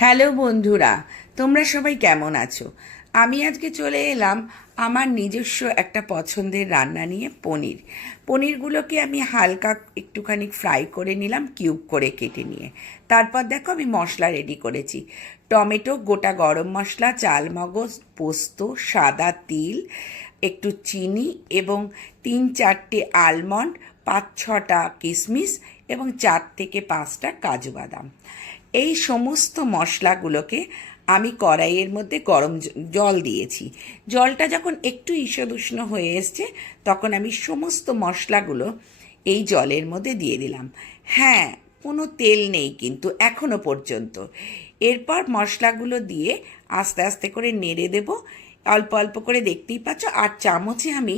Hello বন্ধুরা, তোমরা সবাই কেমন আছো? আমি আজকে চলে এলাম আমার নিজস্ব একটা পছন্দের রান্না নিয়ে। পনিরগুলোকে আমি হালকা একটুখানি ফ্রাই করে নিলাম, কিউব করে কেটে নিয়ে। তারপর দেখো আমি মশলা রেডি করেছি। টমেটো, গোটা গরম মশলা, চালমগজ, পোস্ত, সাদা তিল, একটু চিনি এবং 3-4টে আলমন্ড, 5-6টা কিশমিশ এবং 4 থেকে 5টা কাজু বাদাম। এই সমস্ত মশলাগুলোকে আমি কড়াইয়ের মধ্যে গরম জল দিয়েছি। জলটা যখন একটু ঈষদ উষ্ণ হয়ে এসছে, তখন আমি সমস্ত মশলাগুলো এই জলের মধ্যে দিয়ে দিলাম। হ্যাঁ, কোনো তেল নেই কিন্তু এখনো পর্যন্ত। এরপর মশলাগুলো দিয়ে আস্তে আস্তে করে নেড়ে দেব। অল্প অল্প করে দেখতেই পাচ্ছ। আর চামচে আমি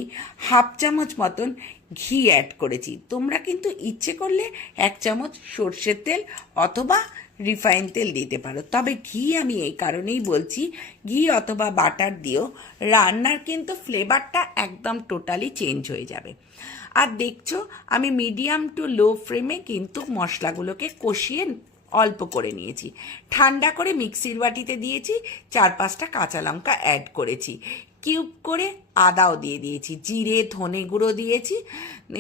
1/2 চামচ মতন ঘি অ্যাড করেছি। তোমরা কিন্তু ইচ্ছে করলে 1 চামচ সর্ষের তেল অথবা রিফাইন তেল দিতে পারো, তবে ঘি আমি এই কারণেই বলছি, ঘি অথবা বাটার দিও, রান্নার কিন্তু ফ্লেভারটা একদম টোটালি চেঞ্জ হয়ে যাবে। আর দেখছো আমি মিডিয়াম টু লো ফ্লেমে কিন্তু মশলাগুলোকে কষিয়ে অল্প করে নিয়েছি। ঠান্ডা করে মিক্সির বাটিতে দিয়েছি, 4-5টা কাঁচা লঙ্কা অ্যাড করেছি, কিউব করে আদাও দিয়ে দিয়েছি, জিরে ধনে গুঁড়ো দিয়েছি।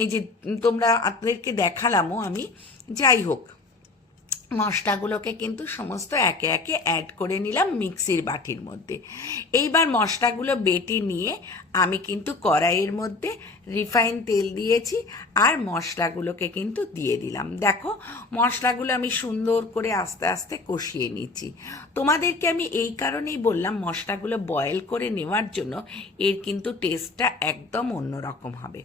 এই যে তোমরা আপনাদেরকে দেখালামও আমি। যাই হোক, মশলাগুলোকে কিন্তু সমস্ত একে একে অ্যাড করে নিলাম মিক্সির বাটির মধ্যে। এইবার মশলাগুলো বেটে নিয়ে আমি কিন্তু কড়াইয়ের মধ্যে রিফাইন তেল দিয়েছি আর মশলাগুলোকে কিন্তু দিয়ে দিলাম। দেখো, মশলাগুলো আমি সুন্দর করে আস্তে আস্তে কষিয়ে নিচ্ছি। তোমাদেরকে আমি এই কারণেই বললাম মশলাগুলো বয়েল করে নেওয়ার জন্য, এর কিন্তু টেস্টটা একদম অন্যরকম হবে।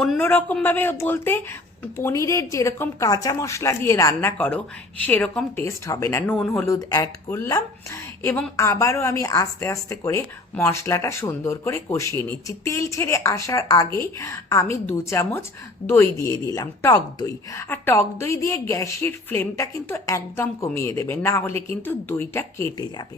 অন্যরকমভাবে বলতে, পনিরের যেরকম কাঁচা মশলা দিয়ে রান্না করো সেরকম টেস্ট হবে না। নুন হলুদ অ্যাড করলাম এবং আবারও আমি আস্তে আস্তে করে মশলাটা সুন্দর করে কষিয়ে নিচ্ছি। তেল ছেড়ে আসার আগেই আমি 2 চামচ দই দিয়ে দিলাম, টক দই। আর টক দই দিয়ে গ্যাসের ফ্লেমটা কিন্তু একদম কমিয়ে দেবে, না হলে কিন্তু দইটা কেটে যাবে।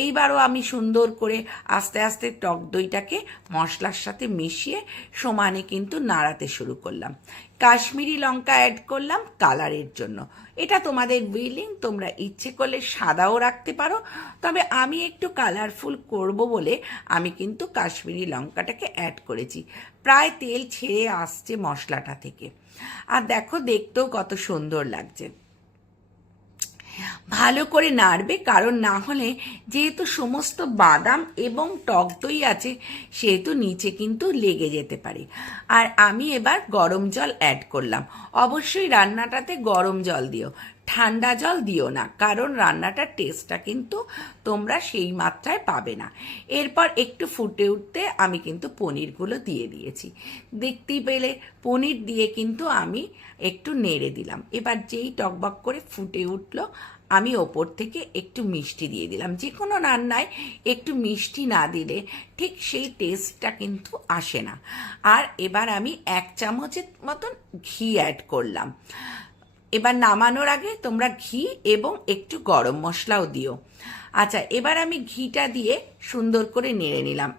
এইবারও আমি সুন্দর করে আস্তে আস্তে টক দইটাকে মশলার সাথে মিশিয়ে সমানে কিন্তু নাড়াতে শুরু করলাম। কাশ্মীরি লঙ্কা অ্যাড করলাম কালারের জন্য। এটা তোমাদের উইলিং, তোমরা ইচ্ছে করলে সাদাও রাখতে পারো, তবে আমি একটু কালারফুল করব বলে আমি কিন্তু কাশ্মীরি লঙ্কাটাকে অ্যাড করেছি। প্রায় তেল ছেড়ে আসছে মশলাটা থেকে। আর দেখো, দেখতেও কত সুন্দর লাগছে। ভালো করে নাড়বে, কারণ না হলে যেহেতু সমস্ত বাদাম এবং টক দই আছে, সেহেতু নিচে কিন্তু লেগে যেতে পারে। আর আমি এবার গরম জল অ্যাড করলাম। অবশ্যই রান্নাটাতে গরম জল দিও, ঠান্ডা জল দিও না, কারণ রান্নাটার টেস্টটা কিন্তু তোমরা সেই মাত্রায় পাবে না। এরপর একটু ফুটে উঠতে আমি কিন্তু পনিরগুলো দিয়ে দিয়েছি। দেখতেই পেলে পনির দিয়ে কিন্তু আমি একটু নেড়ে দিলাম। এবার যেই টকবক করে ফুটে উঠলো, আমি ওপর থেকে একটু মিষ্টি দিয়ে দিলাম। যে কোনো রান্নায় একটু মিষ্টি না দিলে ঠিক সেই টেস্টটা কিন্তু আসে না। আর এবার আমি 1 চামচের মতন ঘি অ্যাড করলাম। এবার নামানোর আগে তোমরা ঘি এবং একটু গরম মশলাও দিও। আচ্ছা, এবার আমি ঘিটা দিয়ে সুন্দর করে নেড়ে নিলাম।